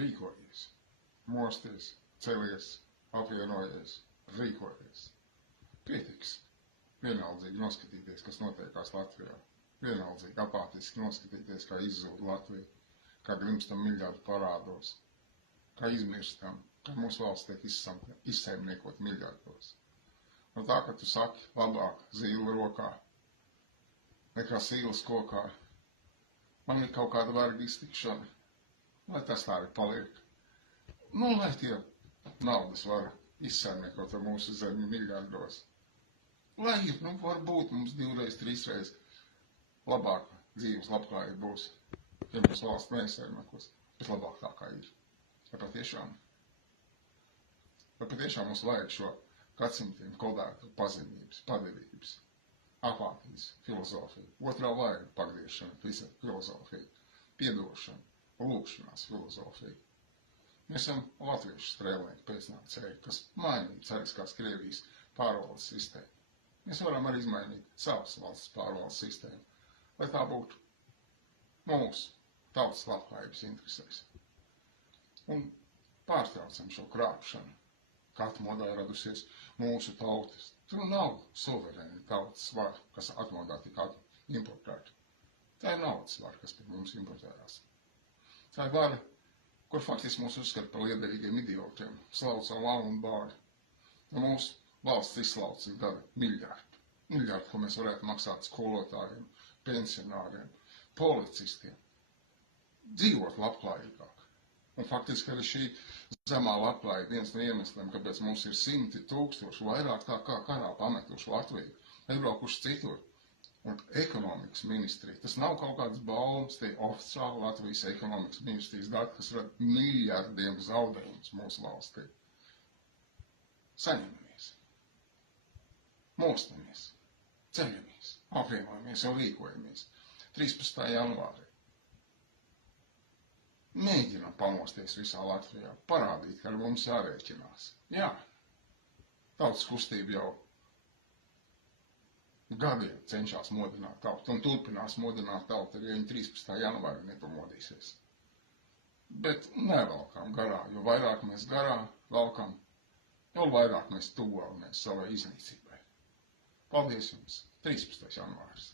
Rīkojies, mosties, celies, apvienojies, rīkojies. Pietiks vienaldzīgi noskatīties, kas notiekās Latvijā. Vienaldzīgi apātiski noskatīties, kā izzūd Latvija, kā grimstam miljardu parādos, kā izmirstam, kā mūsu valsts tiek izsaimniekot miljardos. Un tā, ka tu saki, labāk zīle rokā, nekā sīles kokā, man ir kaut kāda verga iztikšana, lai tas tā arī paliek. Nu, lai tie naudas var izsaimniekot ar mūsu zemi miljardos. Lai ir, nu, varbūt mums 2, 3 labāka dzīves labklājība būs, ja mūsu valsts neizsaimniekos, bet labāk tā kā ir. Ja patiešām mums vajag šo gadsimtiem kodētu pazemības, padevības, apātijas filozofiju, otrā vaiga pagriešana, visa filozofija, piedošana, lūkšanās filozofija. Mēs esam latviešu strēlnieki pēcnācēji, kas mainīja cariskās Krievijas pārvaldes sistēmu. Mēs varam arī izmainīt savas valsts pārvaldes sistēmu, lai tā būtu mūsu tautas labklājības interesēs. Un pārtraucam šo krāpšanu. Kāda modā radusies mūsu tautas. Tur nav suverēni tautas svara, kas atmodā tika importēta. Tā ir naudas svara, kas pie mums importējās. Tā ir vara, kur faktiski mūs uzskata par liederīgiem idiotiem, slauc savu launu un bāri. No mūsu valsts izslauc ir gada miljardi. Miljardi, ko mēs varētu maksāt skolotājiem, pensionāriem, policistiem. Dzīvot labklājīgāk. Un faktiski arī šī zemā labklājība viens no iemesliem, kāpēc mums ir 100 000, vairāk tā kā karā pametuši Latviju, aizbraukuši citur. Un ekonomikas ministrija, tas nav kaut kāds baumas, tie oficiāli Latvijas ekonomikas ministrijas dati, kas rada miljardiem zaudējumus mūsu valstī. Saņemamies, mostamies, ceļamies, apvienojamies un rīkojamies 13. janvārī. Mēģinām pamosties visā Latvijā, parādīt, ka ar mums jārēķinās. Jā, tautas kustība jau gadiem cenšas modināt tautu un turpinās modināt tautu, ja viņi 13. janvārī nepamodīsies. Bet nevelkām garā, jo vairāk mēs garā velkam, jo vairāk mēs tuvojamies savai iznīcībai. Paldies jums! 13. janvāris!